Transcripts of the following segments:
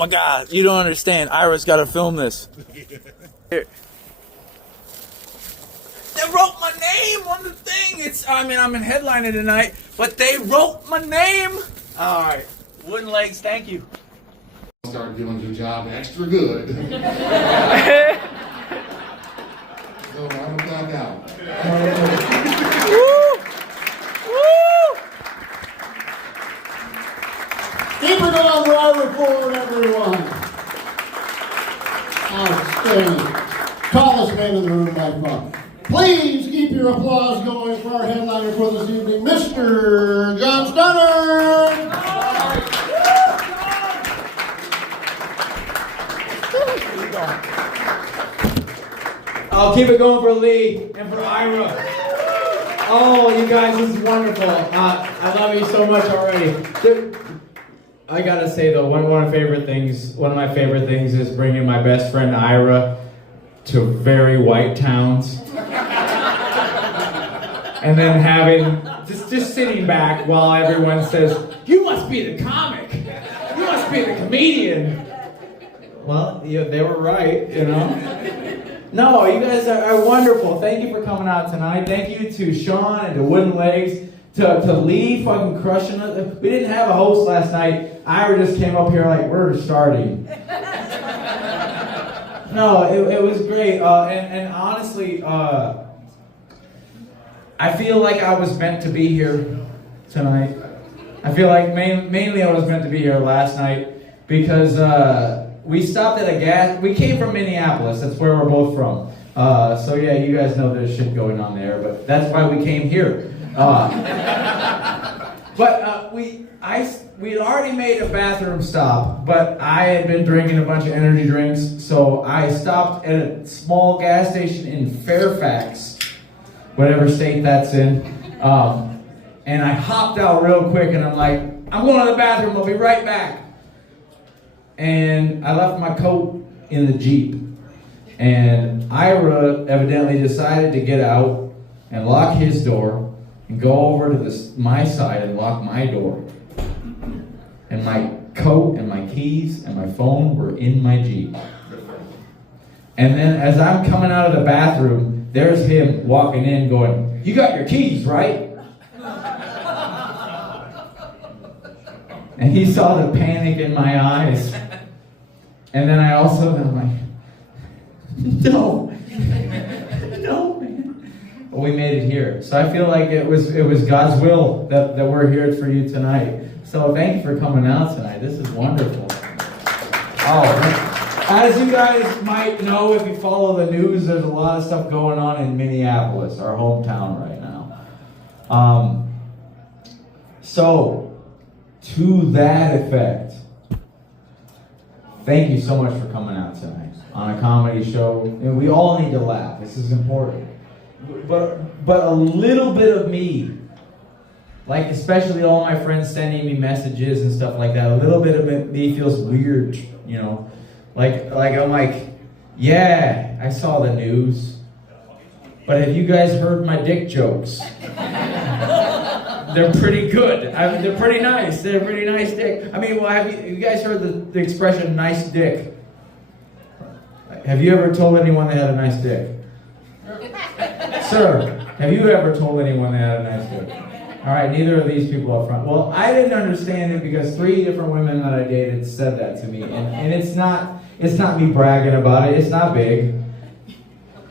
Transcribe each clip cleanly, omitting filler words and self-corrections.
Oh my God, you don't understand. Ira's got to film this. Here. They wrote my name on the thing. I'm in headliner tonight, but they wrote my name. All right, Wooden Legs, thank you. Start doing your job extra good. So I'm back out. Woo! Woo! Keep it on right forward, everyone. Outstanding. Tallest man in the room by far. Please keep your applause going for our headliner for this evening, Mr. John Stunner. I'll keep it going for Lee and for Ira. Oh, you guys, this is wonderful. I love you so much already. I gotta say though, one of my favorite things is bringing my best friend Ira to very white towns, and then having just sitting back while everyone says, "You must be the comic. You must be the comedian." Well, yeah, they were right, you know. No, you guys are wonderful. Thank you for coming out tonight. Thank you to Sean and to Wooden Legs, to Lee fucking crushing it. We didn't have a host last night. Ira just came up here like, we're starting. No, it was great. And honestly, I feel like I was meant to be here tonight. I feel like mainly I was meant to be here last night because we stopped at a gas. We came from Minneapolis. That's where we're both from. So yeah, you guys know there's shit going on there, but that's why we came here. But we'd already made a bathroom stop, but I had been drinking a bunch of energy drinks, so I stopped at a small gas station in Fairfax, whatever state that's in, and I hopped out real quick, and I'm like, I'm going to the bathroom, I'll be right back. And I left my coat in the Jeep, and Ira evidently decided to get out and lock his door and go over to my side and lock my door. And my coat and my keys and my phone were in my Jeep. And then as I'm coming out of the bathroom, there's him walking in going, "You got your keys, right?" And he saw the panic in my eyes. And then I'm like, no, man. But we made it here. So I feel like it was God's will that we're here for you tonight. So thank you for coming out tonight. This is wonderful. Oh, as you guys might know, if you follow the news, there's a lot of stuff going on in Minneapolis, our hometown right now. So, to that effect, thank you so much for coming out tonight on a comedy show. And we all need to laugh. This is important. But a little bit of me, like especially all my friends sending me messages and stuff like that, a little bit of me feels weird, you know. Like I'm like, yeah, I saw the news. But have you guys heard my dick jokes? They're pretty good. They're pretty nice. They're pretty nice dick. I mean, well, have you guys heard the expression "nice dick"? Have you ever told anyone they had a nice dick? Sir, have you ever told anyone they had a nice dick? All right, neither of these people up front. Well, I didn't understand it because 3 different women that I dated said that to me, and it's not me bragging about it. It's not big.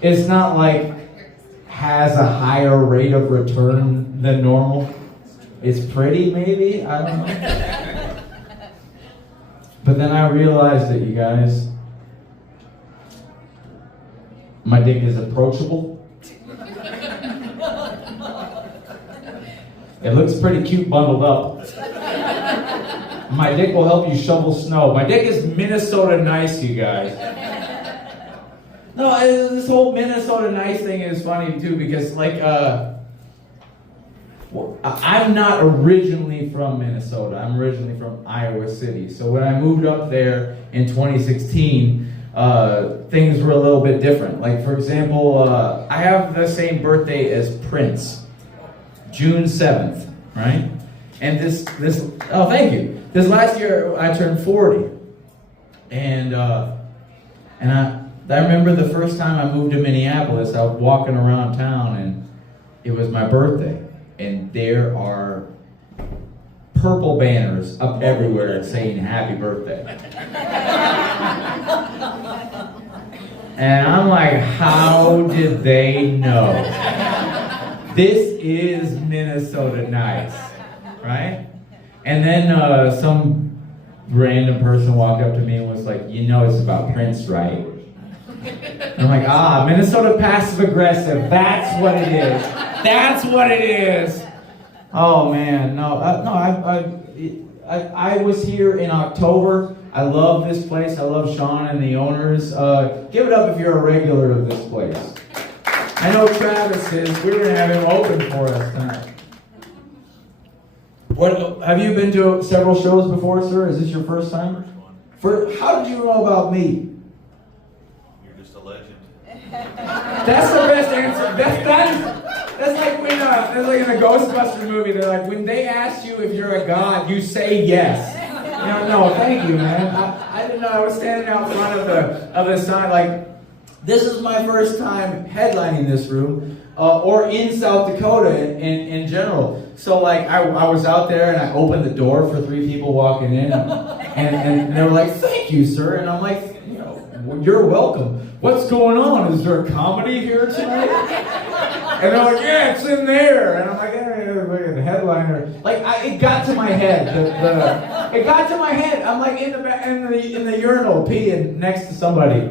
It's not like has a higher rate of return than normal. It's pretty, maybe? I don't know. But then I realized that, you guys, my dick is approachable. It looks pretty cute bundled up. My dick will help you shovel snow. My dick is Minnesota nice, you guys. No, this whole Minnesota nice thing is funny too because I'm not originally from Minnesota. I'm originally from Iowa City. So when I moved up there in 2016, things were a little bit different. Like for example, I have the same birthday as Prince, June 7th, right? And this, oh thank you. This last year I turned 40. And I remember the first time I moved to Minneapolis, I was walking around town and it was my birthday. And there are purple banners up everywhere saying happy birthday. And I'm like, how did they know? This is Minnesota nice, right? And then some random person walked up to me and was like, you know it's about Prince, right? I'm like, Minnesota passive aggressive. That's what it is. That's what it is. Oh man, I was here in October. I love this place. I love Sean and the owners. Give it up if you're a regular of this place. I know Travis is. We're gonna have him open for us tonight. What have you been to several shows before, sir? Is this your first time? How did you know about me? That's the best answer. That's like when that's like in a Ghostbusters movie. They're like, when they ask you if you're a god, you say yes. No, thank you, man. I didn't know. I was standing out front of the sign. Like, this is my first time headlining this room, or in South Dakota in general. So like, I was out there and I opened the door for 3 people walking in, and they were like, "Thank you, sir," and I'm like, "You're welcome. What's going on? Is there a comedy here tonight?" And they're like, "Yeah, it's in there." And I'm like, the headliner. Like, it got to my head. It got to my head. I'm like in the urinal peeing next to somebody.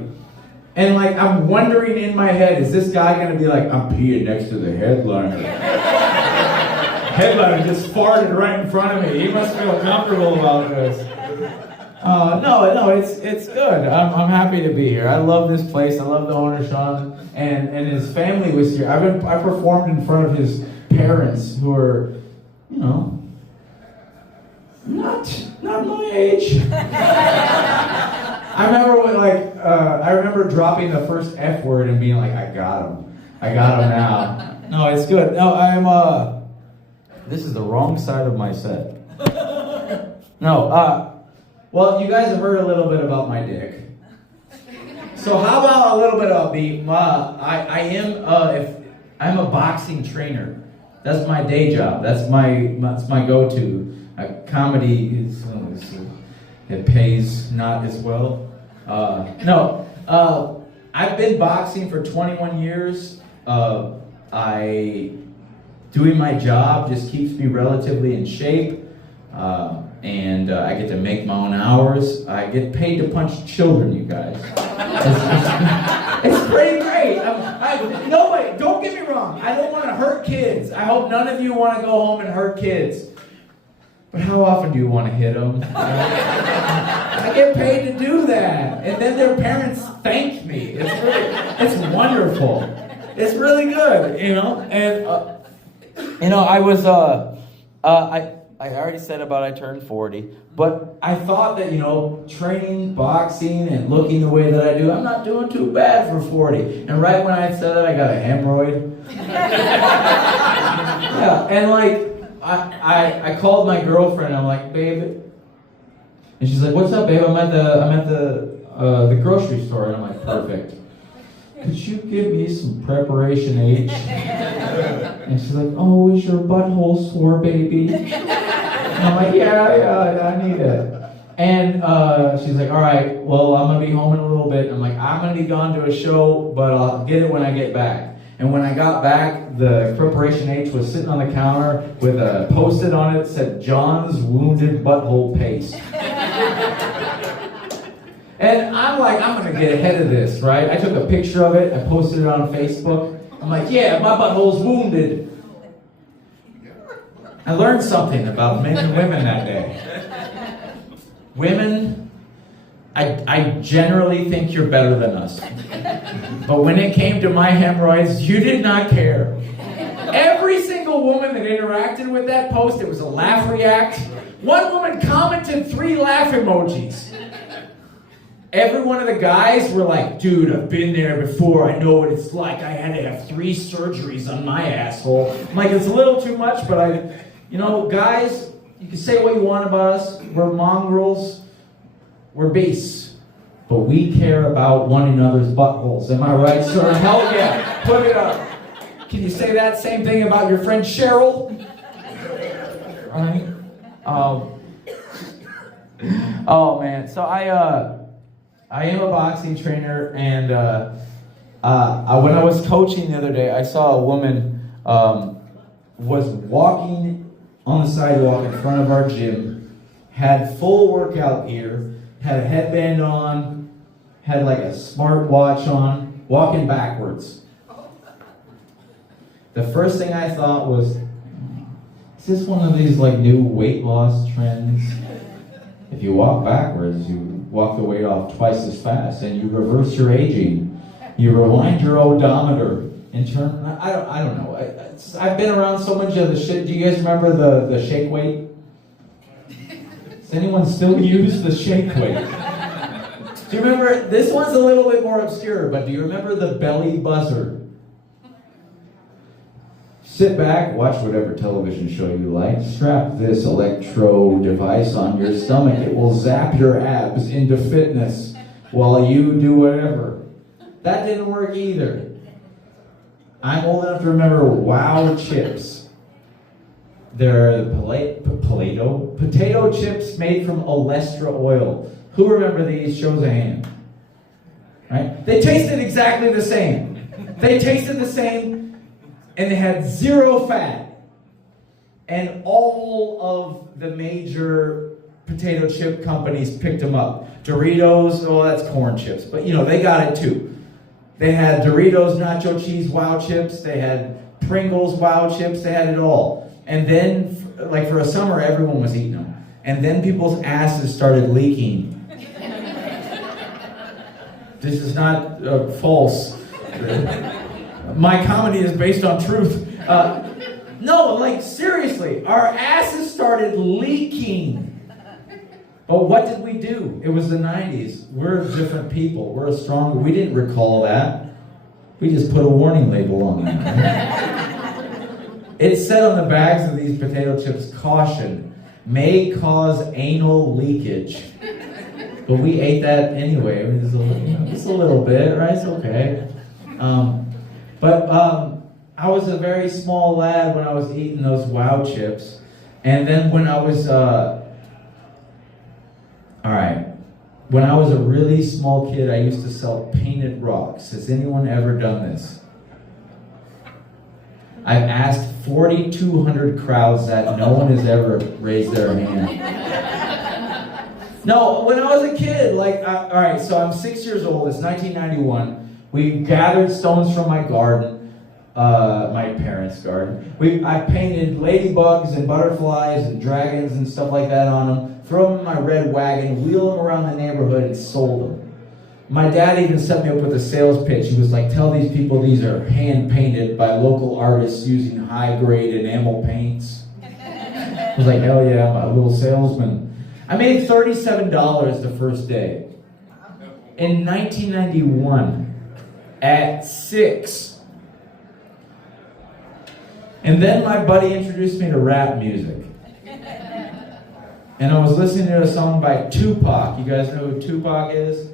And like, I'm wondering in my head, is this guy gonna be like, I'm peeing next to the headliner? Headliner just farted right in front of me. He must feel comfortable about this. No, it's good. I'm happy to be here. I love this place. I love the owner, Sean, and his family was here. I performed in front of his parents, who are, not my age. I remember dropping the first F word and being like, I got him now. No, it's good. No, this is the wrong side of my set. Well, you guys have heard a little bit about my dick. So how about a little bit about me? I'm a boxing trainer. That's my day job. That's my go-to. Comedy it pays not as well. I've been boxing for 21 years. Doing my job just keeps me relatively in shape. And I get to make my own hours. I get paid to punch children, you guys. It's pretty great. Nobody, don't get me wrong. I don't want to hurt kids. I hope none of you want to go home and hurt kids. But how often do you want to hit them? I get paid to do that. And then their parents thank me. It's wonderful. It's really good, And, I already said I turned 40, but I thought that, training, boxing, and looking the way that I do, I'm not doing too bad for 40. And right when I said that, I got a hemorrhoid. Yeah, and I called my girlfriend, I'm like, babe, and she's like, what's up, babe? I'm at the grocery store, and I'm like, perfect. Could you give me some Preparation H? And she's like, oh, is your butthole sore, baby? And I'm like, yeah, I need it. And she's like, all right, well, I'm going to be home in a little bit. And I'm like, I'm going to be gone to a show, but I'll get it when I get back. And when I got back, the Preparation H was sitting on the counter with a Post-it on it that said, John's Wounded Butthole Paste. And I'm like, I'm going to get ahead of this, right? I took a picture of it. I posted it on Facebook. I'm like, yeah, my butthole's wounded. I learned something about men and women that day. Women, I generally think you're better than us. But when it came to my hemorrhoids, you did not care. Every single woman that interacted with that post, it was a laugh react. One woman commented 3 laugh emojis. Every one of the guys were like, dude, I've been there before. I know what it's like. I had to have 3 surgeries on my asshole. I'm like, it's a little too much, but guys, you can say what you want about us. We're mongrels. We're base. but we care about one another's buttholes. Am I right, sir? Hell yeah, put it up. Can you say that same thing about your friend Cheryl? Right? Oh man, so I am a boxing trainer, and when I was coaching the other day, I saw a woman was walking on the sidewalk in front of our gym, had full workout gear, had a headband on, had like a smart watch on, walking backwards. The first thing I thought was, is this one of these like new weight loss trends? If you walk backwards, you walk the weight off twice as fast, and you reverse your aging. You rewind your odometer. I don't know. I've been around so much of the shit. Do you guys remember the shake weight? Does anyone still use the shake weight? Do you remember? This one's a little bit more obscure, but do you remember the belly buzzer? Sit back, watch whatever television show you like. Strap this electro device on your stomach. It will zap your abs into fitness while you do whatever. That didn't work either. I'm old enough to remember Wow chips. They're potato chips made from olestra oil. Who remember these? Shows a hand. Right? They tasted exactly the same. They tasted the same. And they had zero fat. And all of the major potato chip companies picked them up. Doritos, oh, that's corn chips. But, they got it too. They had Doritos, nacho cheese, Wow chips. They had Pringles, Wow chips. They had it all. And then, like for a summer, everyone was eating them. And then people's asses started leaking. This is not false. My comedy is based on truth. No, like seriously, our asses started leaking. But what did we do? It was the 90s. We're different people. We're stronger. We didn't recall that. We just put a warning label on them. It said on the bags of these potato chips, caution, may cause anal leakage. But we ate that anyway. Just a little bit, right? It's okay. But I was a very small lad when I was eating those Wow chips. And then when I was, when I was a really small kid, I used to sell painted rocks. Has anyone ever done this? I've asked 4,200 crowds that. No one has ever raised their hand. No, when I was a kid, so I'm 6 years old, it's 1991. We gathered stones from my garden, my parents' garden. I painted ladybugs and butterflies and dragons and stuff like that on them, throw them in my red wagon, wheel them around the neighborhood and sold them. My dad even set me up with a sales pitch. He was like, tell these people these are hand-painted by local artists using high-grade enamel paints. I was like, hell yeah, I'm a little salesman. I made $37 the first day. In 1991. At 6. And then my buddy introduced me to rap music. And I was listening to a song by Tupac. You guys know who Tupac is?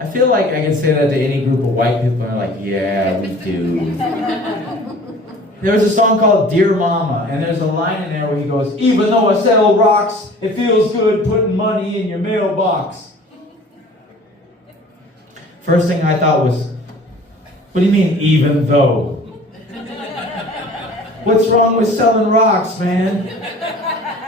I feel like I can say that to any group of white people and they're like, yeah, we do. There was a song called Dear Mama, and there's a line in there where he goes, even though I sell rocks, it feels good putting money in your mailbox. First thing I thought was, what do you mean, even though? What's wrong with selling rocks, man?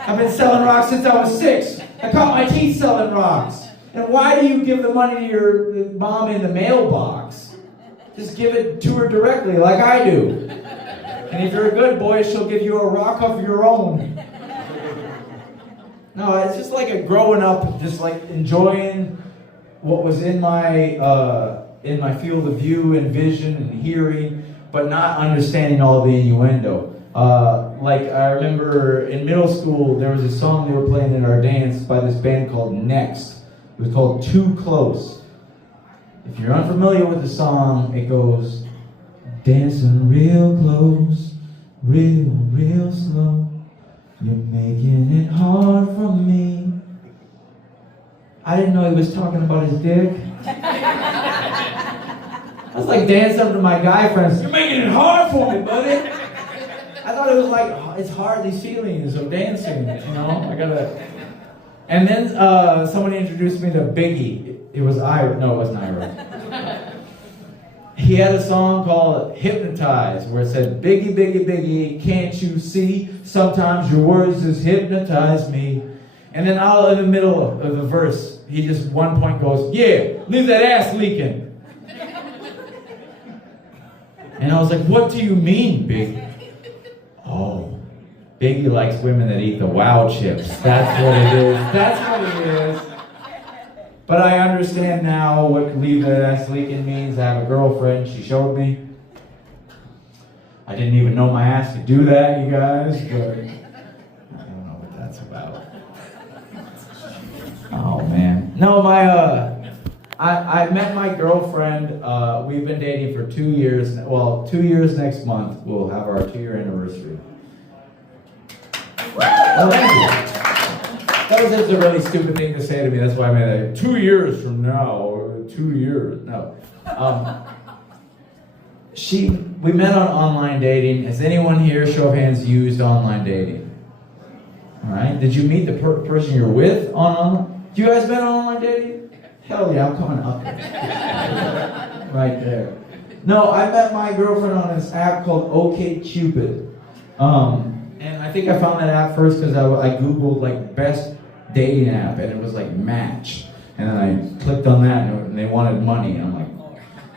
I've been selling rocks since I was 6. I cut my teeth selling rocks. And why do you give the money to your mom in the mailbox? Just give it to her directly, like I do. And if you're a good boy, she'll give you a rock of your own. No, it's just like a growing up, just like enjoying what was in my field of view and vision and hearing, but not understanding all the innuendo. I remember in middle school, there was a song they were playing in our dance by this band called Next. It was called Too Close. If you're unfamiliar with the song, it goes, dancing real close, real slow. You're making it hard for me. I didn't know he was talking about his dick. I was like dancing up to my guy friends. You're making it hard for me, buddy. I thought it was like, it's hard, these feelings of dancing, you know? I gotta... And then somebody introduced me to Biggie. It was Ira. No, it wasn't Ira. He had a song called Hypnotize, where it said, Biggie, Biggie, Biggie, can't you see? Sometimes your words just hypnotize me. And then out in the middle of the verse, he just one point goes, yeah, leave that ass leaking. And I was like, what do you mean, Biggie? Oh, Biggie likes women that eat the wow chips. That's what it is. That's what it is. But I understand now what leave that ass leaking means. I have a girlfriend. She showed me. I didn't even know my ass could do that, you guys. But I don't know what that's about. Oh, man. No, I met my girlfriend. We've been dating for 2 years. Well, 2 years next month. We'll have our 2-year anniversary. Well, thank you. That was just a really stupid thing to say to me. That's why I made it 2 years from now, or 2 years. No. We met on online dating. Has anyone here, show of hands, used online dating? All right. Did you meet the person you're with on online? You guys been on online dating? Hell yeah, I'm coming up. Right there. No, I met my girlfriend on this app called OkCupid. And I think I found that app first because I Googled like best dating app, and it was like Match. And then I clicked on that, and they wanted money. And I'm like,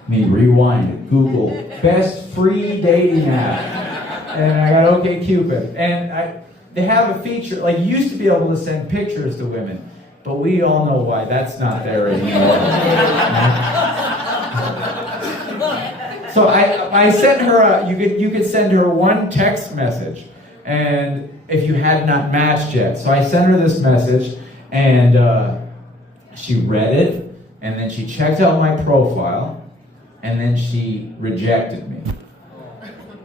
rewind, Google best free dating app. And I got OkCupid. And they have a feature, like you used to be able to send pictures to women. But we all know why that's not there anymore. So I sent her you could send her one text message, and if you had not matched yet. So I sent her this message, and she read it, and then she checked out my profile, and then she rejected me.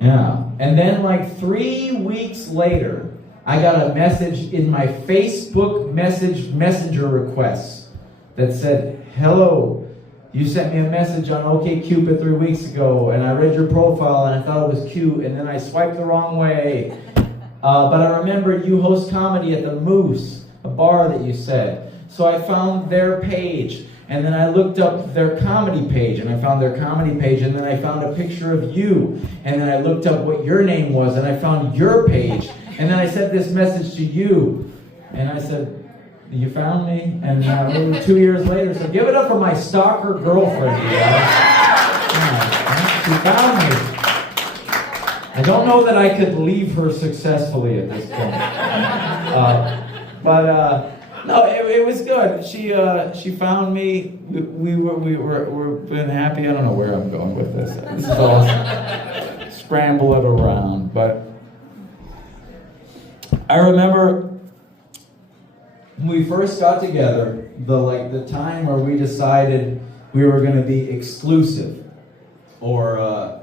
Yeah. And then like 3 weeks later, I got a message in my Facebook messenger requests that said, hello, you sent me a message on OkCupid 3 weeks ago, and I read your profile and I thought it was cute, and then I swiped the wrong way. But I remember you host comedy at the Moose, a bar that you said. So I found their page, and then I looked up their comedy page, and I found their comedy page, and then I found a picture of you, and then I looked up what your name was, and I found your page. And then I sent this message to you, and I said, you found me? And 2 years later, so give it up for my stalker girlfriend, you guys. Yeah, she found me. I don't know that I could leave her successfully at this point. No, it was good. She found me. We've been happy. I don't know where I'm going with this. This is all scramble it around, but I remember when we first got together, the time where we decided we were going to be exclusive, or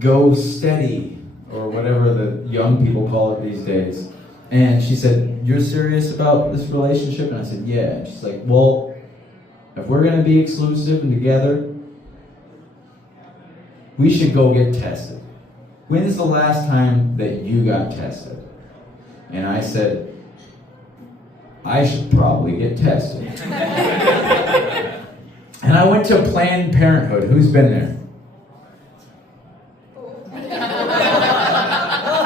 go steady, or whatever the young people call it these days. And she said, you're serious about this relationship? And I said, yeah. And she's like, well, if we're going to be exclusive and together, we should go get tested. When's the last time that you got tested? And I said, I should probably get tested. And I went to Planned Parenthood. Who's been there?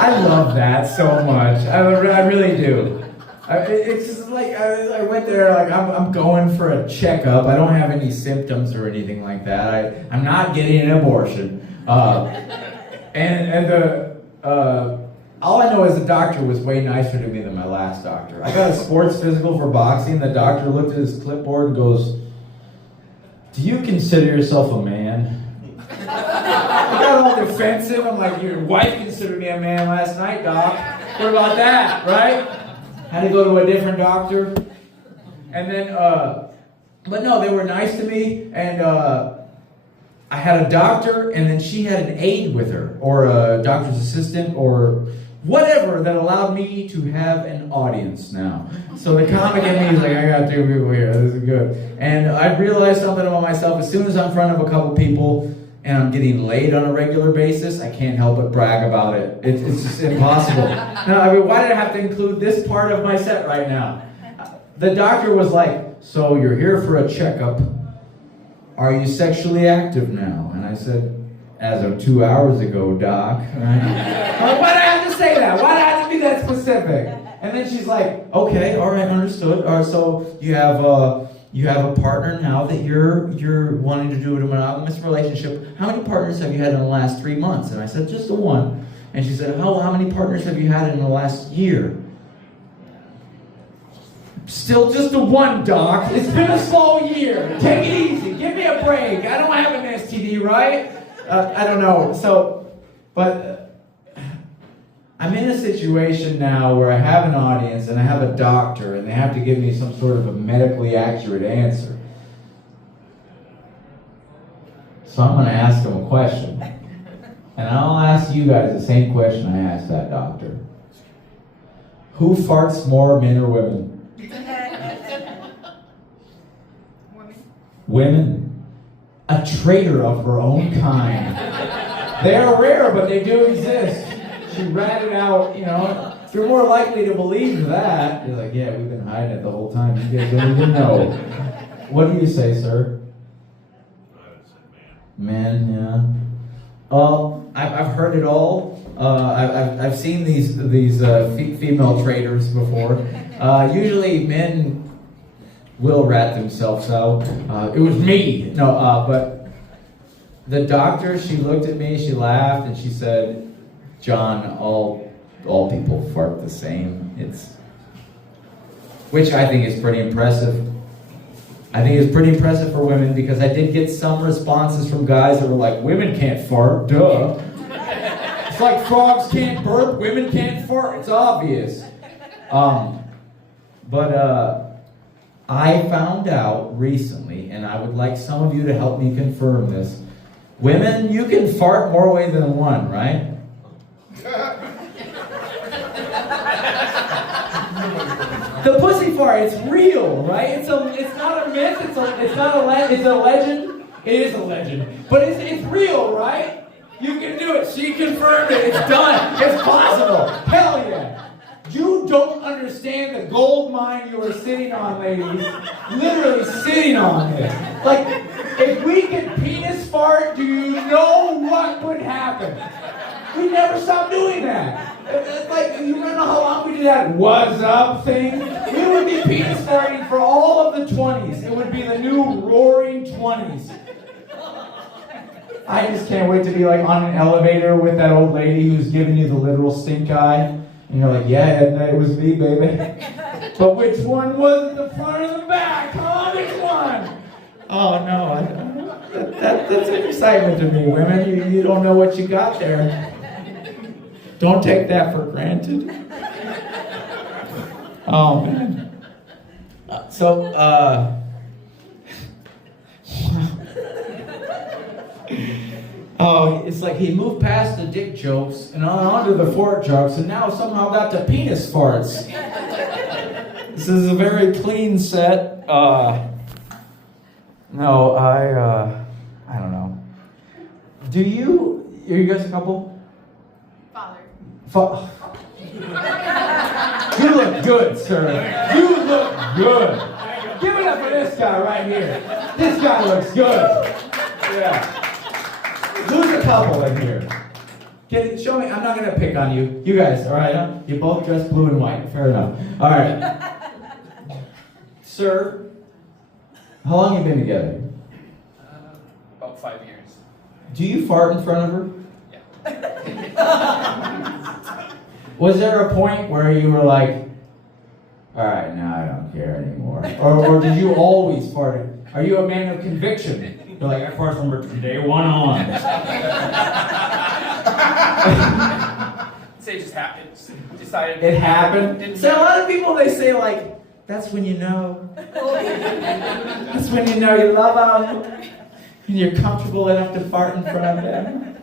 I love that so much. I really do. It's just like, I went there, like, I'm going for a checkup. I don't have any symptoms or anything like that. I'm not getting an abortion. All I know is the doctor was way nicer to me than my last doctor. I got a sports physical for boxing. The doctor looked at his clipboard and goes, do you consider yourself a man? I got all defensive. I'm like, your wife considered me a man last night, doc. What about that, right? Had to go to a different doctor. And then, but no, they were nice to me. And I had a doctor, and then she had an aide with her, or a doctor's assistant, or whatever that allowed me to have an audience now. So the comic in me is like, I got two people here, this is good. And I realized something about myself. As soon as I'm in front of a couple people and I'm getting laid on a regular basis, I can't help but brag about it. It's just impossible. Now, I mean, why did I have to include this part of my set right now? The doctor was like, so you're here for a checkup. Are you sexually active now? And I said, as of 2 hours ago, doc. Right? Like, why did I have to say that? Why did I have to be that specific? And then she's like, okay, all right, understood. All right, so you have a partner now that you're wanting to do a monogamous relationship. How many partners have you had in the last 3 months? And I said, just the one. And she said, how many partners have you had in the last year? Still just the one, doc. It's been a slow year. Take it easy. Give me a break. I don't have an STD, right? I don't know. So, but I'm in a situation now where I have an audience and I have a doctor and they have to give me some sort of a medically accurate answer. So I'm going to ask them a question. And I'll ask you guys the same question I asked that doctor. Who farts more, men or women? Women. A traitor of her own kind. They are rare, but they do exist. She ratted out, you know. You're more likely to believe that. You're like, yeah, we've been hiding it the whole time. You guys don't even know. What do you say, sir? Man, yeah. I've heard it all. I've seen these female traitors before. Usually men will rat themselves out. It was me. No, but the doctor, she looked at me, she laughed, and she said, John, all people fart the same. Which I think is pretty impressive. I think it's pretty impressive for women because I did get some responses from guys that were like, women can't fart, duh. It's like frogs can't burp, women can't fart, it's obvious. But I found out recently, and I would like some of you to help me confirm this. Women, you can fart more ways than one, right? The pussy fart, it's real, right? It's not a myth, it's a legend. It is a legend. But it's real, right? You can do it. She confirmed it. It's done. It's possible. Hell yeah. You don't understand the gold mine you are sitting on, ladies. Literally sitting on it. Like, if we could penis fart, do you know what would happen? We never stop doing that. It's like, you don't know how long we did that what's up thing? We would be penis farting for all of the 20s. It would be the new roaring 20s. I just can't wait to be like on an elevator with that old lady who's giving you the literal stink eye. And you're like, yeah, Edna, it was me, baby. But which one was it, the front or the back? Huh? Which one? Oh, no. That's an excitement to me, women. You don't know what you got there. Don't take that for granted. Oh, man. Oh, it's like he moved past the dick jokes and on to the fart jokes and now somehow got to penis farts. This is a very clean set. No, I don't know. Are you guys a couple? Father. You look good, sir. You look good. Give it up for this guy right here. This guy looks good. Yeah. Who's a couple in here? Show me. I'm not going to pick on you. You guys, all right? You both dress blue and white. Fair enough. All right. Sir, how long have you been together? About 5 years. Do you fart in front of her? Yeah. Was there a point where you were like, all right, now I don't care anymore? Or did you always fart? Are you a man of conviction? You're like, I fart from day one on. Say it just happened. Decided it happened? So a lot of people, they say like, that's when you know. That's when you know you love them. And you're comfortable enough to fart in front of them.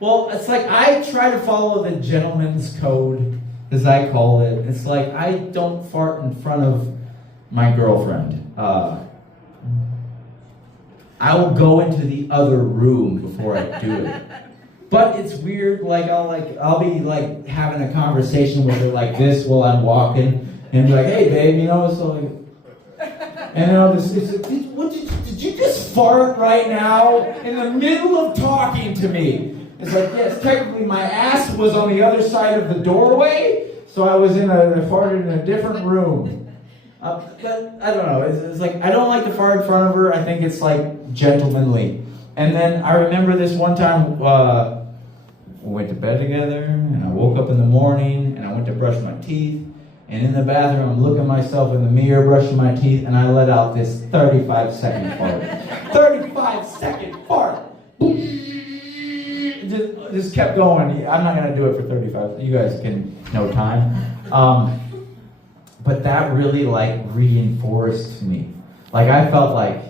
Well, it's like I try to follow the gentleman's code, as I call it. It's like I don't fart in front of my girlfriend. I will go into the other room before I do it. But it's weird, I'll be like having a conversation with her like this while I'm walking, and be like, hey babe, you know, so like, and then I'll just, did you just fart right now in the middle of talking to me? It's like, yes, technically my ass was on the other side of the doorway, so I farted in a different room. I don't know, it's like, I don't like to fart in front of her. I think it's like gentlemanly. And then I remember this one time, we went to bed together, and I woke up in the morning, and I went to brush my teeth, and in the bathroom, I'm looking at myself in the mirror, brushing my teeth, and I let out this 35-second fart. 35-second fart! Just kept going. I'm not going to do it for 35. You guys can know time. But that really, like, reinforced me. Like, I felt like,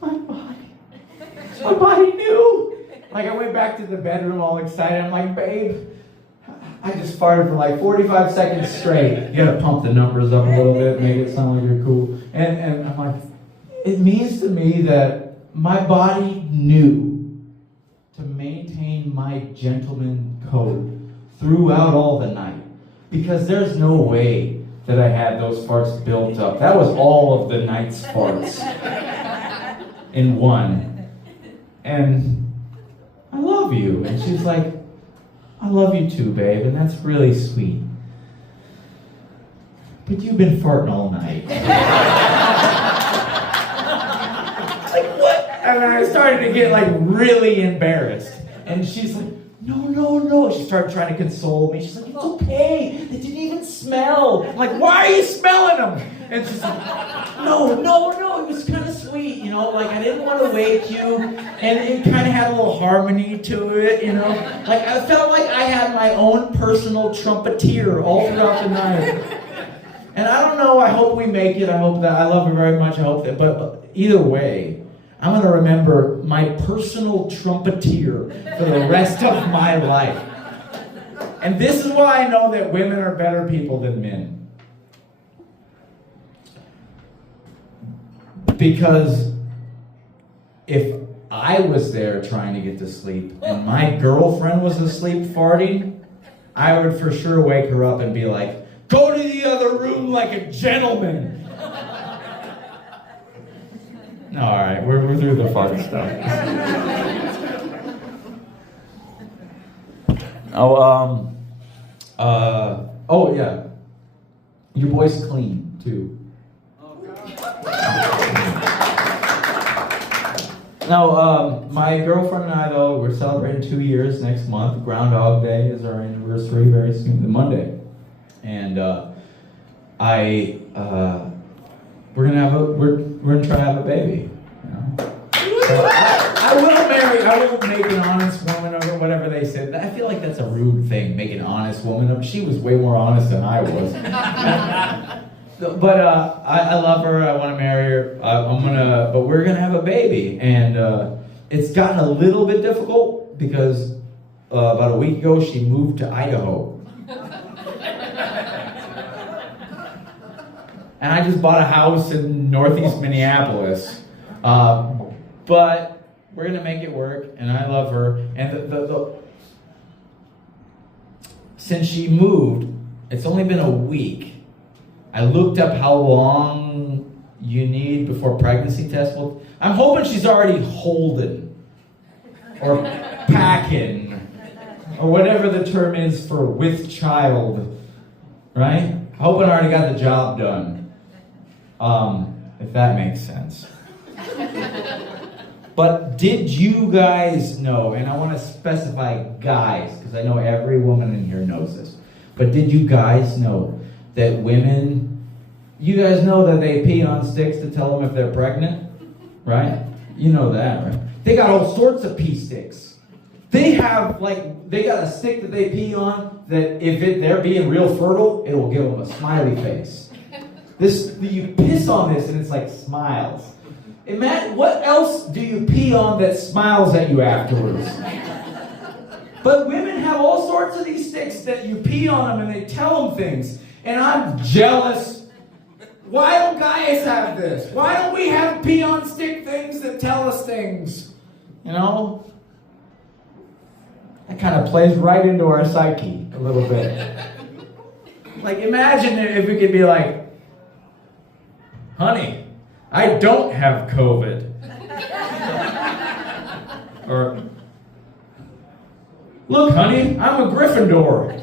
my body knew. Like, I went back to the bedroom all excited. I'm like, babe, I just farted for like 45 seconds straight. You gotta pump the numbers up a little bit, make it sound like you're cool. And I'm like, it means to me that my body knew to maintain my gentleman code throughout all the night. Because there's no way that I had those farts built up. That was all of the night's farts in one. And I love you. And she's like, I love you too, babe. And that's really sweet. But you've been farting all night. Like, what? And I started to get like really embarrassed. And she's like, no. She started trying to console me. She's like, it's okay. They didn't even smell. I'm like, why are you smelling them? And she's like, no. It was kind of sweet, you know. Like, I didn't want to wake you. And it kind of had a little harmony to it, you know. Like, I felt like I had my own personal trumpeter all throughout the night. And I don't know. I hope we make it. I hope that I love her very much. I hope that. But either way, I'm going to remember my personal trumpeter for the rest of my life. And this is why I know that women are better people than men. Because if I was there trying to get to sleep and my girlfriend was asleep farting, I would for sure wake her up and be like, go to the other room like a gentleman. All right, we're through the fun stuff. Oh yeah, your boy's clean too. Now, my girlfriend and I though, we're celebrating 2 years next month. Groundhog Day is our anniversary very soon, the Monday, and we're gonna try to have a baby. You know? So I will make an honest woman of her, whatever they said. I feel like that's a rude thing, make an honest woman of her. She was way more honest than I was. But I love her, I want to marry her, but we're gonna have a baby. And it's gotten a little bit difficult because about a week ago she moved to Idaho. And I just bought a house in northeast Minneapolis. But we're going to make it work, and I love her. And since she moved, it's only been a week. I looked up how long you need before pregnancy tests will... I'm hoping she's already holding, or packing, or whatever the term is for with child, right? I hope I already got the job done. If that makes sense. But did you guys know, and I want to specify guys, because I know every woman in here knows this, but did you guys know that women, you guys know that they pee on sticks to tell them if they're pregnant? Right? You know that, right? They got all sorts of pee sticks. They got a stick that they pee on that if they're being real fertile, it will give them a smiley face. You piss on this and it's like smiles. Imagine, what else do you pee on that smiles at you afterwards? But women have all sorts of these sticks that you pee on them and they tell them things. And I'm jealous. Why don't guys have this? Why don't we have pee on stick things that tell us things? You know? That kind of plays right into our psyche a little bit. Like, imagine if we could be like, honey, I don't have COVID. Or, look, honey, I'm a Gryffindor.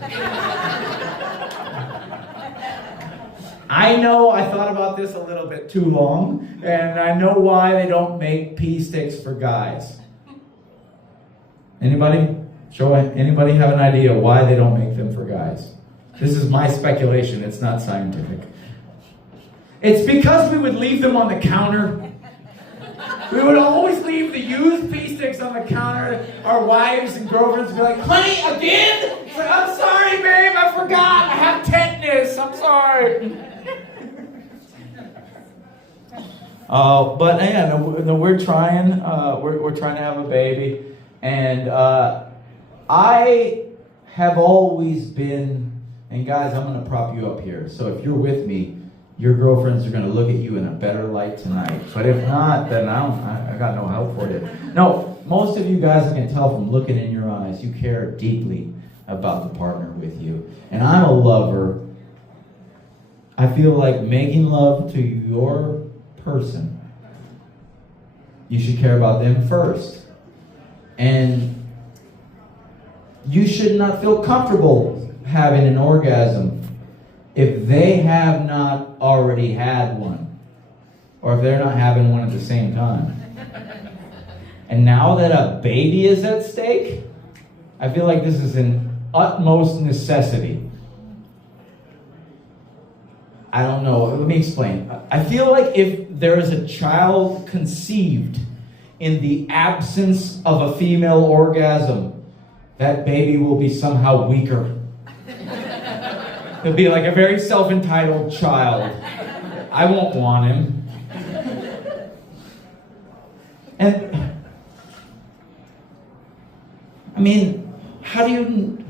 I know I thought about this a little bit too long, and I know why they don't make pee sticks for guys. Anybody? Anybody have an idea why they don't make them for guys? This is my speculation, it's not scientific. It's because we would leave them on the counter. We would always leave the used pee sticks on the counter. Our wives and girlfriends would be like, honey, again? It's like, I'm sorry, babe, I forgot. I have tetanus. I'm sorry. But yeah, no, we're trying. We're trying to have a baby. And I have always been, and guys, I'm going to prop you up here. So if you're with me, your girlfriends are going to look at you in a better light tonight. But if not, then I got no help for you. No, most of you guys, I can tell from looking in your eyes, you care deeply about the partner with you. And I'm a lover. I feel like making love to your person, you should care about them first. And you should not feel comfortable having an orgasm if they have not already had one, or if they're not having one at the same time. And now that a baby is at stake, I feel like this is an utmost necessity. I don't know, let me explain. I feel like if there is a child conceived in the absence of a female orgasm, that baby will be somehow weaker. He'll be like a very self-entitled child. I won't want him. And, I mean, how do you...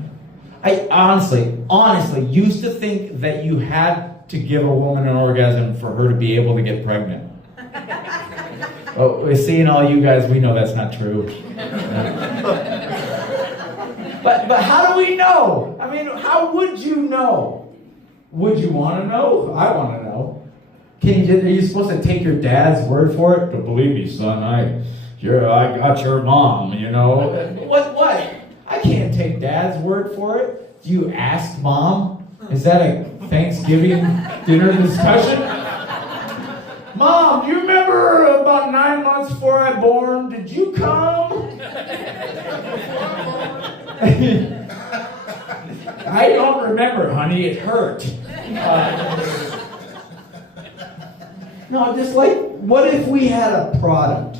I honestly used to think that you had to give a woman an orgasm for her to be able to get pregnant. Oh, seeing all you guys, we know that's not true. But how do we know? I mean, how would you know? Would you want to know? I want to know. Are you supposed to take your dad's word for it? But believe me, son, I got your mom, you know. What? I can't take dad's word for it. Do you ask mom? Is that a Thanksgiving dinner discussion? Mom, do you remember about 9 months before I born? Did you come? I don't remember, honey. It hurt. No, just like, what if we had a product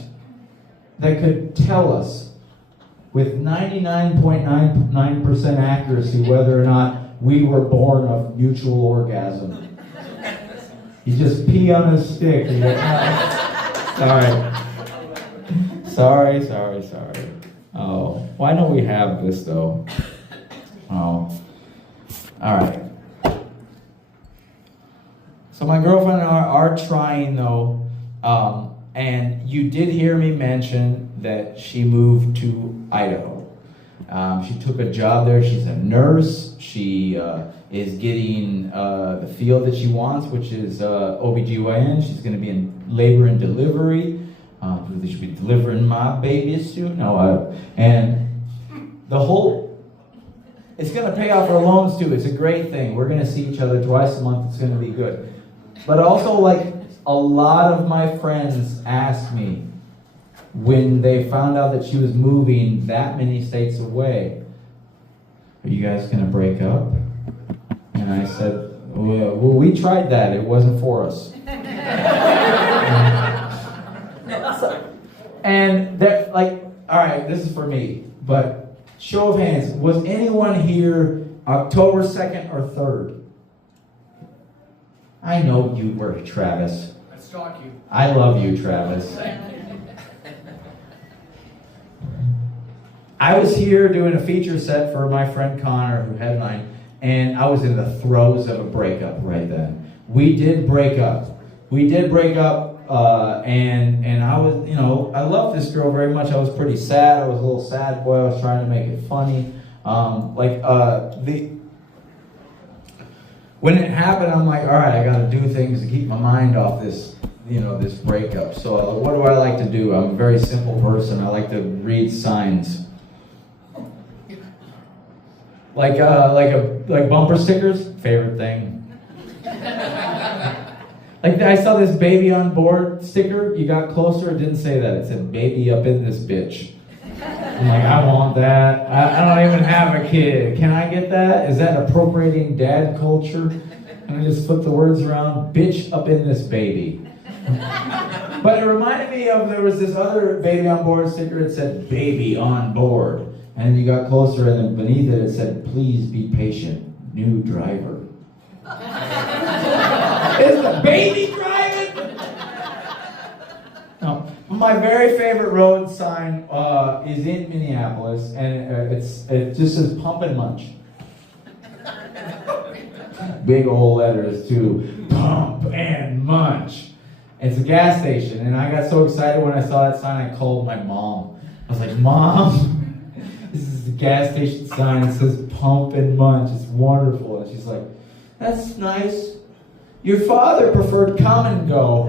that could tell us with 99.99% accuracy whether or not we were born of mutual orgasm? You just pee on a stick and go, sorry. Oh, why don't we have this though? Oh, all right. So my girlfriend and I are trying though, and you did hear me mention that she moved to Idaho. She took a job there. She's a nurse. She is getting the field that she wants, which is OBGYN. She's going to be in labor and delivery. They should be delivering my baby soon. And the whole, it's going to pay off our loans too. It's a great thing. We're going to see each other twice a month. It's going to be good. But also, like, a lot of my friends asked me when they found out that she was moving that many states away, are you guys going to break up? And I said, well, we tried that. It wasn't for us. And they're like, all right, this is for me, but show of hands, was anyone here October 2nd or 3rd? I know you were, Travis. I stalk you. I love you, Travis. I was here doing a feature set for my friend Connor, who headlined, and I was in the throes of a breakup right then. We did break up. And I was, I loved this girl very much. I was pretty sad. I was a little sad boy. I was trying to make it funny. When it happened, I'm like, all right, I got to do things to keep my mind off this, this breakup. So what do I like to do? I'm a very simple person. I like to read signs. Like bumper stickers, favorite thing. Like I saw this baby on board sticker. You got closer, it didn't say that. It said baby up in this bitch. I'm like, I want that. I don't even have a kid. Can I get that? Is that appropriating dad culture? And I just flip the words around. Bitch up in this baby. But it reminded me of, there was this other baby on board sticker. It said baby on board. And you got closer, and then beneath it said, please be patient, new driver. Is the baby driving? No. My very favorite road sign is in Minneapolis, and it just says pump and munch. Big old letters too, pump and munch. It's a gas station, and I got so excited when I saw that sign, I called my mom. I was like, Mom, this is the gas station sign. It says pump and munch. It's wonderful. And she's like, that's nice. Your father preferred come and go.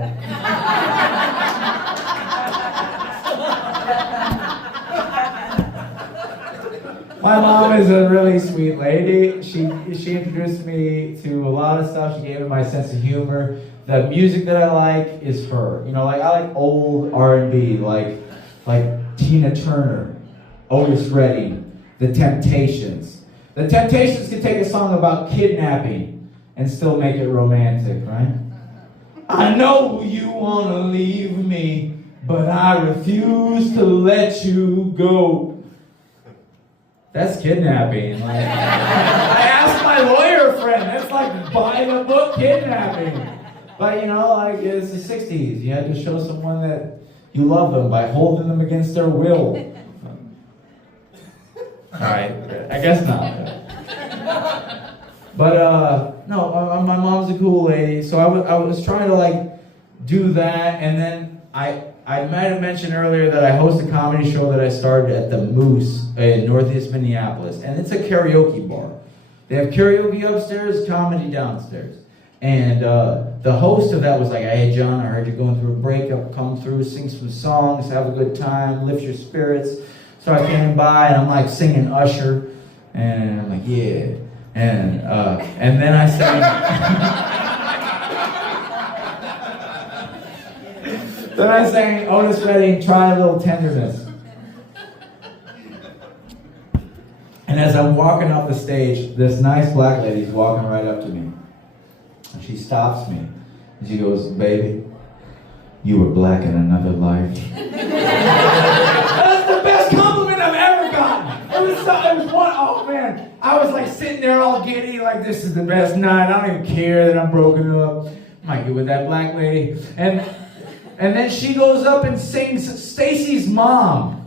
My mom is a really sweet lady. She introduced me to a lot of stuff. She gave me my sense of humor. The music that I like is her. I like old R&B, like Tina Turner, Otis Redding, The Temptations. The Temptations could take a song about kidnapping and still make it romantic, right? I know you want to leave me, but I refuse to let you go. That's kidnapping. I asked my lawyer friend, that's like buying a book kidnapping. But it's the 60s. You had to show someone that you love them by holding them against their will. All right, I guess not. But no, my mom's a cool lady, so I was trying to do that, and then I might have mentioned earlier that I host a comedy show that I started at the Moose in Northeast Minneapolis, and it's a karaoke bar. They have karaoke upstairs, comedy downstairs, and the host of that was like, hey John, I heard you're going through a breakup, come through, sing some songs, have a good time, lift your spirits. So I came by and I'm singing Usher, and I'm like, yeah. And then I sang. Then I sang Otis Redding, Try a Little Tenderness. And as I'm walking off the stage, this nice black lady's walking right up to me. And she stops me. And she goes, baby, you were black in another life. That's the best compliment I've ever gotten. It was one, oh man. I was sitting there all giddy, this is the best night. I don't even care that I'm broken up. I might get with that black lady. And then she goes up and sings Stacy's Mom.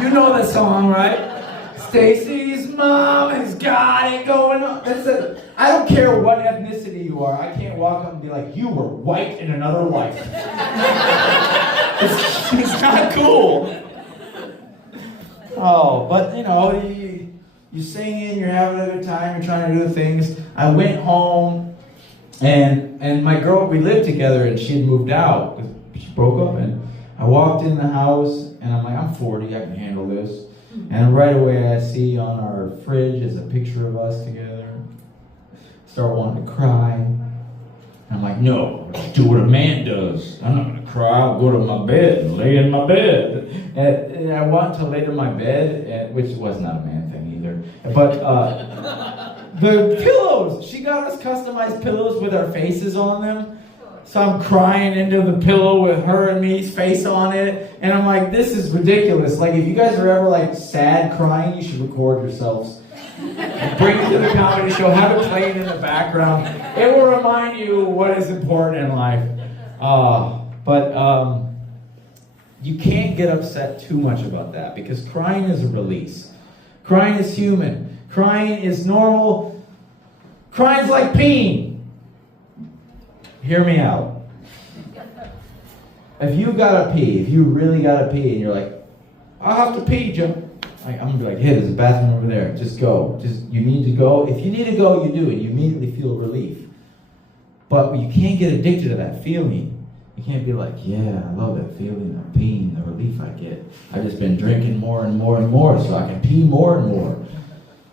You know that song, right? Stacy's mom has got it going on. I don't care what ethnicity you are. I can't walk up and be like, you were white in another life. It's not cool. Oh, but you're singing, you're having a good time, you're trying to do things. I went home, and my girl, we lived together, and she had moved out. She broke up, and I walked in the house, and I'm like, I'm 40, I can handle this. And right away I see on our fridge is a picture of us together. Start wanting to cry. And I'm like, no, do what a man does. I'm not going to cry. I'll go to my bed and lay in my bed. And I want to lay to my bed, which was not a man thing either. But the pillows, she got us customized pillows with our faces on them. So I'm crying into the pillow with her and me's face on it. And I'm like, this is ridiculous. If you guys are ever sad crying, you should record yourselves. Bring it to the comedy show, have it playing in the background. It will remind you what is important in life. But you can't get upset too much about that because crying is a release. Crying is human. Crying is normal. Crying's like peeing. Hear me out. If you gotta pee, if you really gotta pee, and you're like, I'll have to pee, Joe. I'm gonna be like, hey, there's a bathroom over there. Just go. You need to go. If you need to go, you do, and you immediately feel relief. But you can't get addicted to that feeling. You can't be like, yeah, I love that feeling of peeing, the relief I get. I've just been drinking more and more and more, so I can pee more and more.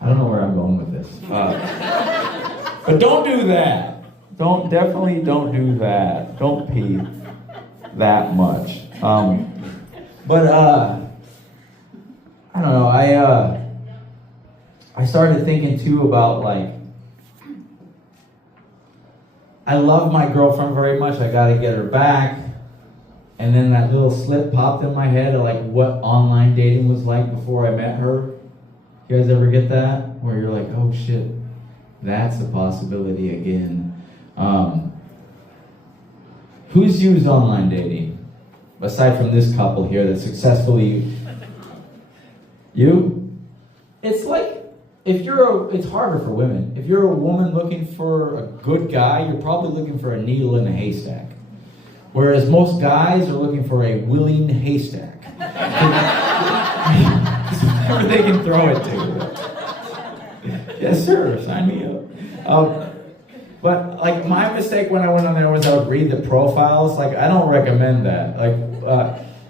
I don't know where I'm going with this. But don't do that. Definitely don't do that. Don't pee that much. But I don't know. I started thinking too about like, I love my girlfriend very much. I got to get her back. And then that little slip popped in my head of like what online dating was like before I met her. You guys ever get that? Where you're like, oh shit, that's a possibility again. Who's used online dating? Aside from this couple here that successfully... You? It's like, it's harder for women. If you're a woman looking for a good guy, you're probably looking for a needle in a haystack. Whereas most guys are looking for a willing haystack. Whoever they can throw it to. Yes, sir, sign me up. But like my mistake when I went on there was I would read the profiles. Like I don't recommend that. Like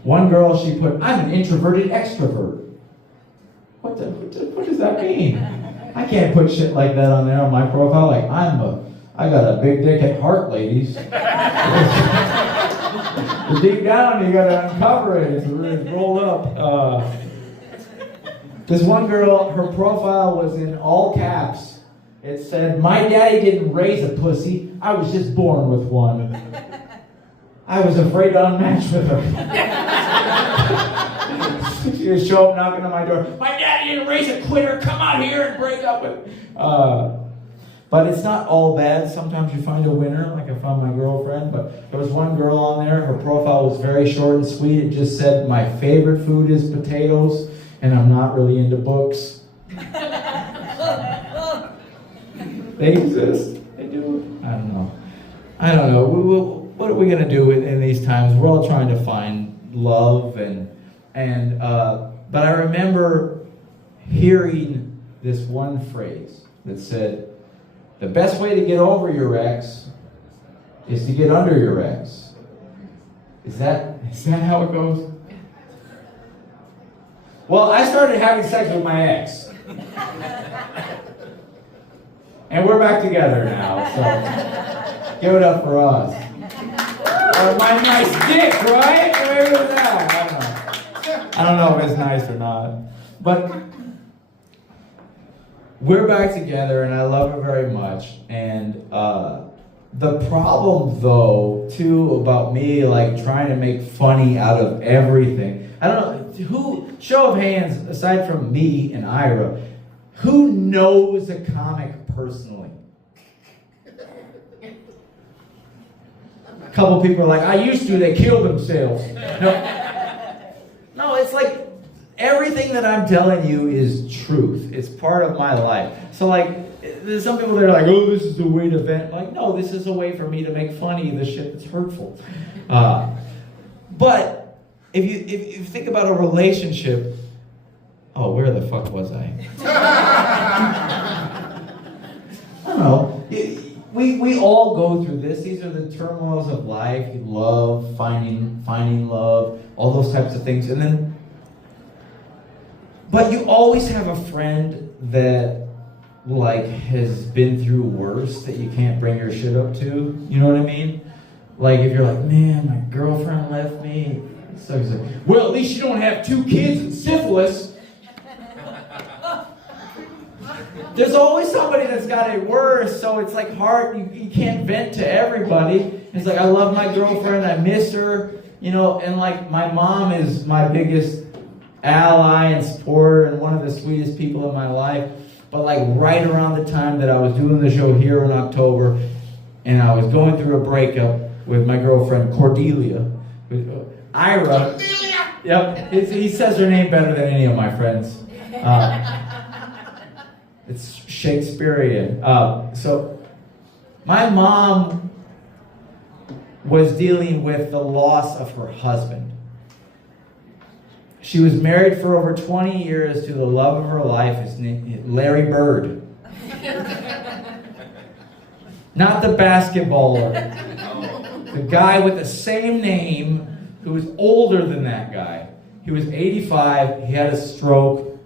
one girl, she put, I'm an introverted extrovert. What does that mean? I can't put shit like that on there on my profile. Like I got a big dick at heart, ladies. Deep down, you gotta uncover it. It's rolled up. This one girl, her profile was in all caps. It said, my daddy didn't raise a pussy. I was just born with one. I was afraid to unmatch with her. She would show up knocking on my door. My daddy didn't raise a quitter. Come out here and break up with. But it's not all bad. Sometimes you find a winner, like I found my girlfriend. But there was one girl on there. Her profile was very short and sweet. It just said, my favorite food is potatoes, and I'm not really into books. They exist. They do. I don't know. What are we gonna do in these times? We're all trying to find love but I remember hearing this one phrase that said, the best way to get over your ex is to get under your ex. Is that how it goes? Well, I started having sex with my ex. And we're back together now, so give it up for us. My nice dick, right? Maybe it was that. I don't know if it's nice or not. But we're back together, and I love her very much. And the problem, though, too, about me, like, trying to make funny out of everything. I don't know, show of hands, aside from me and Ira, who knows a comic personally? A couple people are like, I used to, they killed themselves. No, it's like everything that I'm telling you is truth. It's part of my life. So like, there's some people that are like, oh, this is a way to vent. Like, no, this is a way for me to make funny of the shit that's hurtful. But if you think about a relationship, oh, where the fuck was I? I don't know. We all go through this. These are the turmoils of life. Love, finding love, all those types of things. And then, but you always have a friend that like has been through worse that you can't bring your shit up to. You know what I mean? Like if you're like, man, my girlfriend left me. So he's like, well, at least you don't have 2 kids and syphilis. There's always somebody that's got it worse, so it's like hard, you can't vent to everybody. It's like, I love my girlfriend, I miss her, you know, and like my mom is my biggest ally and supporter and one of the sweetest people in my life. but like right around the time that I was doing the show here in October, and I was going through a breakup with my girlfriend Cordelia, with Ira. Cordelia! Yep, he says her name better than any of my friends. It's Shakespearean. So my mom was dealing with the loss of her husband. She was married for over 20 years to the love of her life, his name is Larry Bird. Not the basketballer. The guy with the same name who was older than that guy. He was 85, he had a stroke.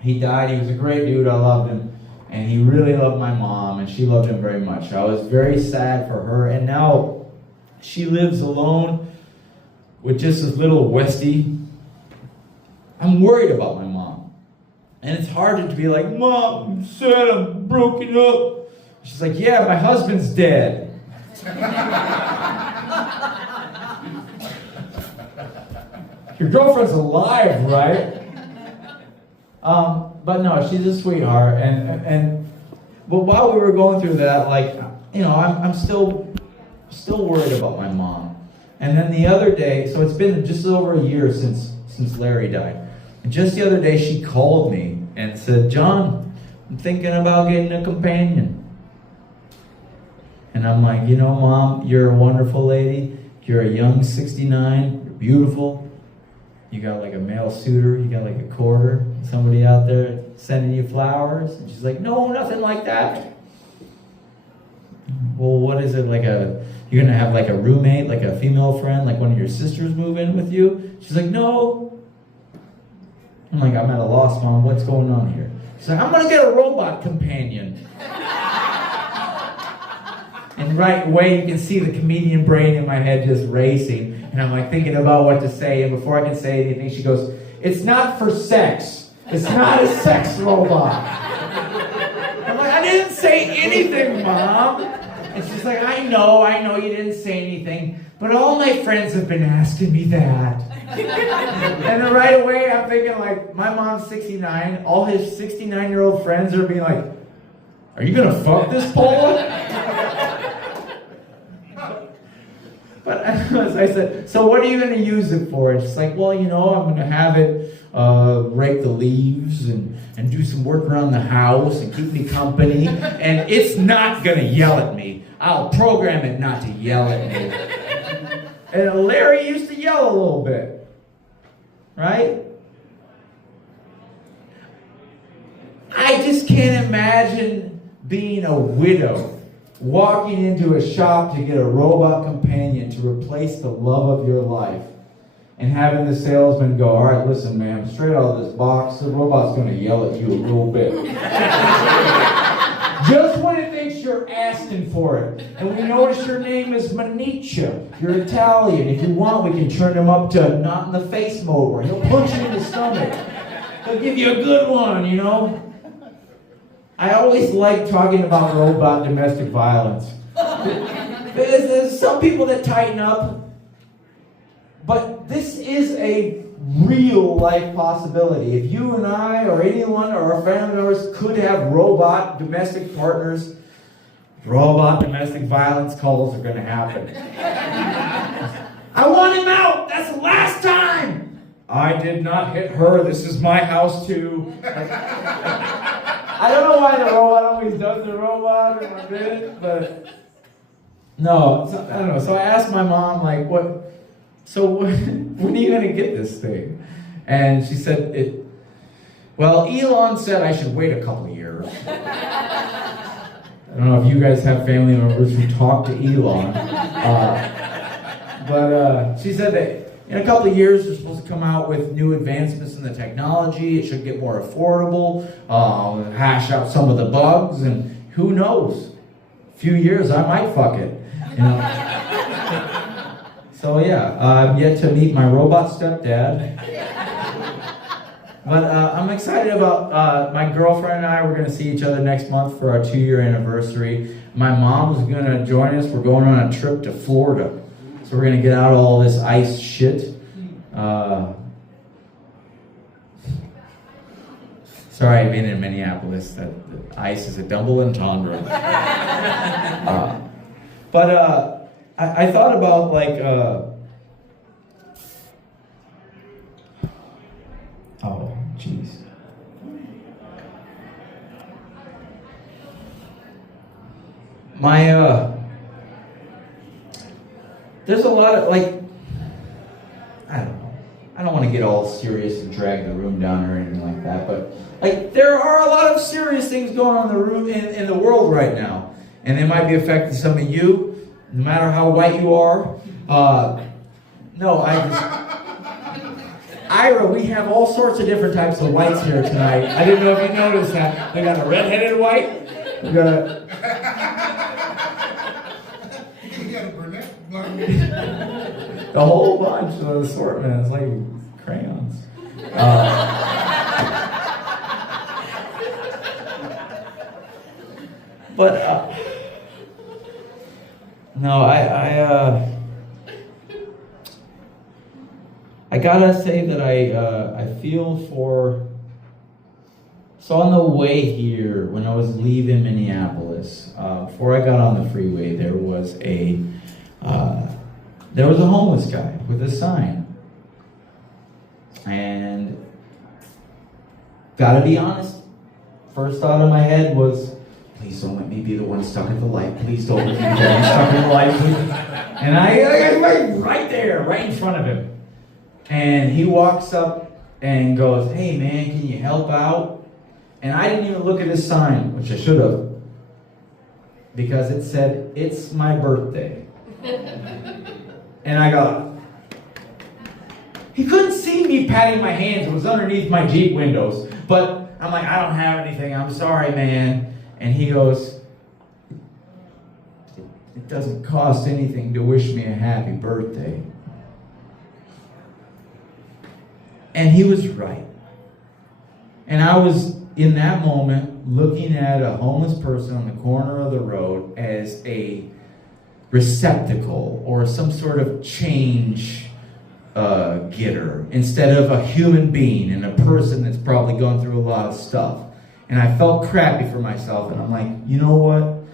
He died. He was a great dude. I loved him. And he really loved my mom, and she loved him very much. I was very sad for her. And now she lives alone with just this little Westie. I'm worried about my mom. And it's hard to be like, Mom, I'm sad, I'm broken up. She's like, yeah, my husband's dead. Your girlfriend's alive, right? But no, she's a sweetheart, but while we were going through that, like, you know, I'm still worried about my mom. And then the other day, so it's been just over a year since Larry died. And just the other day, she called me and said, John, I'm thinking about getting a companion. And I'm like, you know, Mom, you're a wonderful lady. You're a young 69. You're beautiful. You got like a male suitor, you got like a quarter, somebody out there sending you flowers. And she's like, no, nothing like that. Well, what is it, you're gonna have like a roommate, like a female friend, like one of your sisters move in with you? She's like, no. I'm like, I'm at a loss, Mom, what's going on here? She's like, I'm gonna get a robot companion. And right away you can see the comedian brain in my head just racing. And I'm like thinking about what to say, and before I can say anything, she goes, it's not for sex. It's not a sex robot. I'm like, I didn't say anything, Mom. And she's like, I know you didn't say anything, but all my friends have been asking me that. And then right away I'm thinking like, my mom's 69, all his 69-year-old friends are being like, are you gonna fuck this Paula? But as I said, so what are you going to use it for? And she's like, well, you know, I'm going to have it rake the leaves and do some work around the house and keep me company. And it's not going to yell at me. I'll program it not to yell at me. And Larry used to yell a little bit. Right? I just can't imagine being a widow, walking into a shop to get a robot companion to replace the love of your life, and having the salesman go, all right, listen, ma'am, straight out of this box, the robot's going to yell at you a little bit. Just when it thinks you're asking for it. And we notice your name is Maniccia. You're Italian. If you want, we can turn him up to not in the face mode, where he'll punch you in the stomach. He'll give you a good one, you know? I always like talking about robot domestic violence. There's some people that tighten up, but this is a real life possibility. If you and I or anyone or our family members could have robot domestic partners, robot domestic violence calls are going to happen. I want him out! That's the last time! I did not hit her. This is my house too. I don't know why the robot always does the robot in my bed, but no, so, I don't know. So I asked my mom, like, when are you going to get this thing? And she said, well, Elon said I should wait a couple of years. I don't know if you guys have family members who talk to Elon, but she said that in a couple of years, they're supposed to come out with new advancements in the technology. It should get more affordable, hash out some of the bugs, and who knows? A few years, I might fuck it. You know? So yeah, I've yet to meet my robot stepdad. But I'm excited about my girlfriend and I. We're going to see each other next month for our 2-year anniversary. My mom's going to join us. We're going on a trip to Florida. So we're going to get out all this ice shit. Sorry, I mean in Minneapolis, that the ice is a double entendre. But I thought about like, oh, jeez. There's a lot of like, I don't know. I don't want to get all serious and drag the room down or anything like that, but like there are a lot of serious things going on in the room in the world right now, and they might be affecting some of you, no matter how white you are. Ira, we have all sorts of different types of whites here tonight. I didn't know if you noticed that. We got a red-headed white. We got a. You got a brunette. The whole bunch of assortment. It's like crayons. No, I gotta say that I feel for. So on the way here, when I was leaving Minneapolis, before I got on the freeway, there was a homeless guy with a sign. And gotta be honest, first thought in my head was, please don't let me be the one stuck at the light. Please don't let me be the one stuck at the light. And I right there, right in front of him. And he walks up and goes, hey man, can you help out? And I didn't even look at his sign, which I should have, because it said, it's my birthday. And I go, he couldn't see me patting my hands. It was underneath my Jeep windows. But I'm like, I don't have anything. I'm sorry, man. And he goes, it doesn't cost anything to wish me a happy birthday. And he was right. And I was, in that moment, looking at a homeless person on the corner of the road as a receptacle or some sort of change getter instead of a human being and a person that's probably gone through a lot of stuff. And I felt crappy for myself, and I'm like, you know what?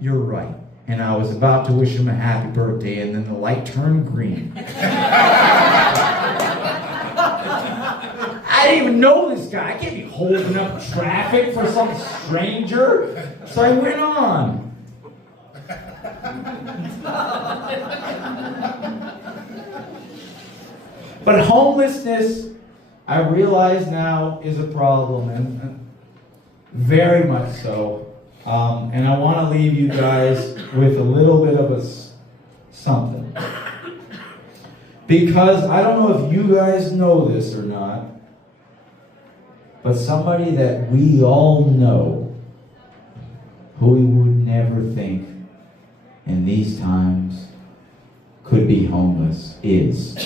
You're right. And I was about to wish him a happy birthday, and then the light turned green. I didn't even know this guy. I can't be holding up traffic for some stranger. So I went on. But homelessness, I realize now, is a problem, and very much so. And I want to leave you guys with a little bit of something. Because I don't know if you guys know this or not, but somebody that we all know, who we would never think in these times could be homeless, is.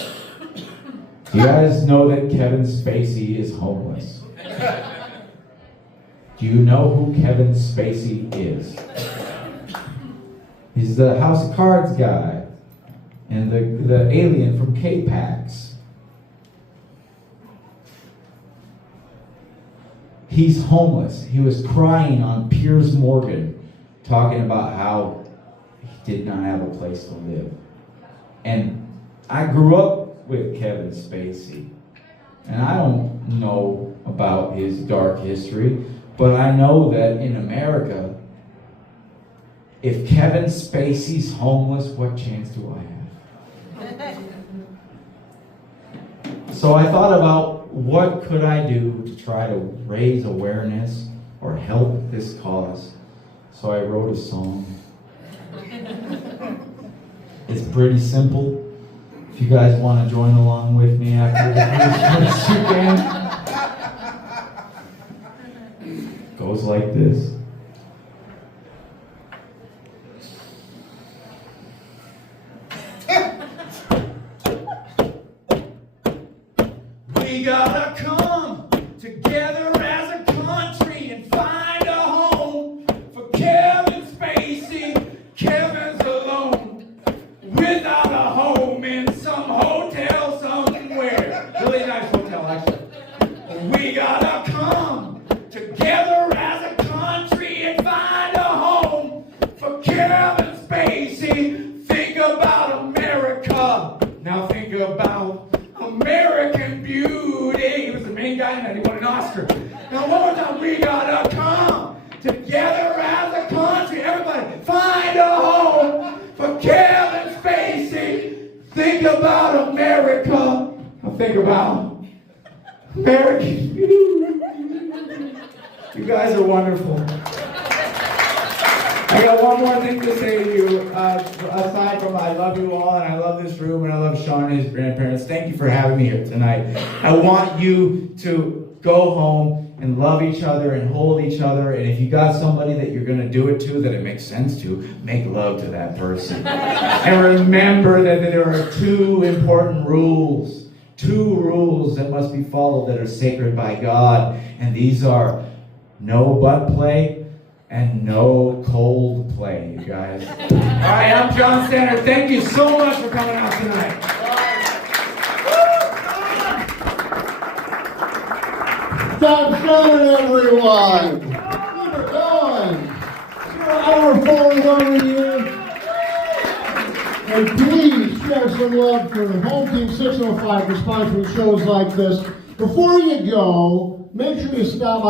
Do you guys know that Kevin Spacey is homeless? Do you know who Kevin Spacey is? He's the House of Cards guy and the alien from K-Pax. He's homeless. He was crying on Piers Morgan, talking about how he did not have a place to live. And I grew up with Kevin Spacey, and I don't know about his dark history, but I know that in America, if Kevin Spacey's homeless, what chance do I have? So I thought about what could I do to try to raise awareness or help this cause. So I wrote a song. It's pretty simple. If you guys want to join along with me after the verse, you can. Goes like this. We gotta come together as a country and find a home for Kevin Spacey. Kevin's alone, without a home in some hotel somewhere. Really nice hotel, actually. We gotta come Kevin Spacey, think about America. I think about American. You guys are wonderful. I got one more thing to say to you. Aside from I love you all, and I love this room, and I love Sean and his grandparents. Thank you for having me here tonight. I want you to go home and love each other and hold each other. And if you got somebody that you're going to do it to, that it makes sense to, make love to that person. And remember that there are two important rules. Two rules that must be followed that are sacred by God. And these are no butt play and no cold play, you guys. All right, I'm John Standard. Thank you so much for coming out tonight. John Standard, everyone. Keep it going. Hour 41 here. And please show some love for Home Team 605 for sponsoring shows like this. Before you go, make sure you stop by